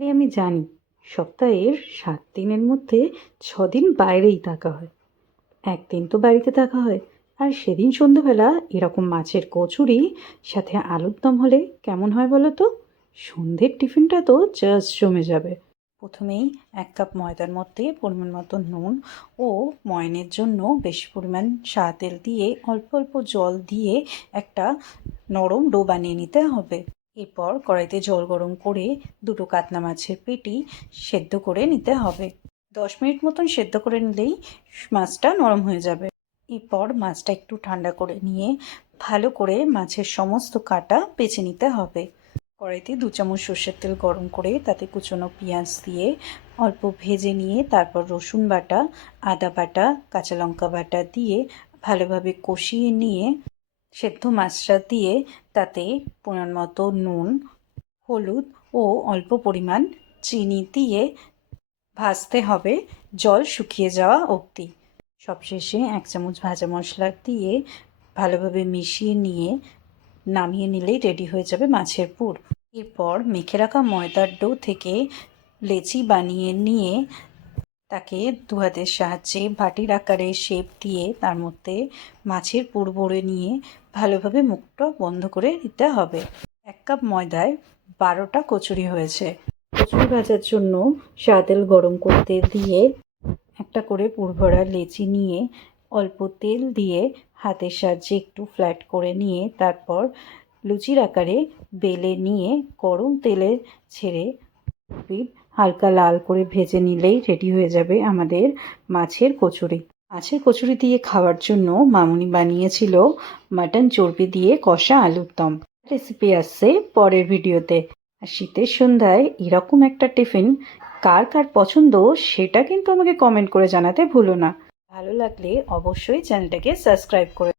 আমি জানি, সপ্তাহের সাত দিনের মধ্যে ছ দিন বাইরেই থাকা হয়। একদিন তো বাড়িতে থাকা হয়, আর সেদিন সন্ধেবেলা এরকম মাছের কচুরি, সাথে আলুর দম হলে কেমন হয় বলো তো? সন্ধ্যের টিফিনটা তো জাস্ট জমে যাবে। প্রথমেই এক কাপ ময়দার মধ্যে পরিমাণ মতো নুন ও ময়নের জন্য বেশি পরিমাণ সাদা তেল দিয়ে অল্প অল্প জল দিয়ে একটা নরম ডো বানিয়ে নিতে হবে। এরপর কড়াইতে জল গরম করে দুটো কাতলা মাছের পেটি সেদ্ধ করে নিতে হবে। দশ মিনিট মতন সেদ্ধ করে নিলেই মাছটা নরম হয়ে যাবে। এরপর মাছটা একটু ঠান্ডা করে নিয়ে ভালো করে মাছের সমস্ত কাটা বেছে নিতে হবে। কড়াইতে দু চামচ সর্ষের তেল গরম করে তাতে কুচনো পেঁয়াজ দিয়ে অল্প ভেজে নিয়ে তারপর রসুন বাটা, আদা বাটা, কাঁচা লঙ্কা বাটা দিয়ে ভালোভাবে কষিয়ে নিয়ে সেদ্ধ মাছটা দিয়ে তাতে পরিমাণ মতো নুন, হলুদ ও অল্প পরিমাণ চিনি দিয়ে ভাজতে হবে। জল শুকিয়ে যাওয়া অবধি। সবশেষে এক চামচ ভাজা মশলা দিয়ে ভালোভাবে মিশিয়ে নিয়ে নামিয়ে নিলেই রেডি হয়ে যাবে মাছের পুর। এরপর মেখে রাখা ময়দার ডো থেকে লেচি বানিয়ে নিয়ে তাকে দু হাতের সাহায্যে বাটির আকারে শেপ দিয়ে তার মধ্যে মাছের পুর ভরে নিয়ে ভালোভাবে মুখটা বন্ধ করে দিতে হবে। এক কাপ ময়দায় বারোটা কচুরি হয়েছে। কচুরি ভাজার জন্য সাদেল গরম করতে দিয়ে একটা করে পুরভরা লেচি নিয়ে অল্প তেল দিয়ে হাতের সাহায্যে একটু ফ্ল্যাট করে নিয়ে তারপর লুচির আকারে বেলে নিয়ে গরম তেলে ছেড়ে পিঠ হালকা লাল করে ভেজে নিলেই রেডি হয়ে যাবে আমাদের মাছের কচুরি। মাছের কচুরি দিয়ে খাওয়ার জন্য মামুনি বানিয়েছিল মাটন চর্বি দিয়ে কষা আলুর দম। রেসিপি আসছে পরের ভিডিওতে। আর শীতের সন্ধ্যায় এরকম একটা টিফিন কার কার পছন্দ সেটা কিন্তু আমাকে কমেন্ট করে জানাতে ভুলো না। ভালো লাগলে অবশ্যই চ্যানেলটাকে সাবস্ক্রাইব করে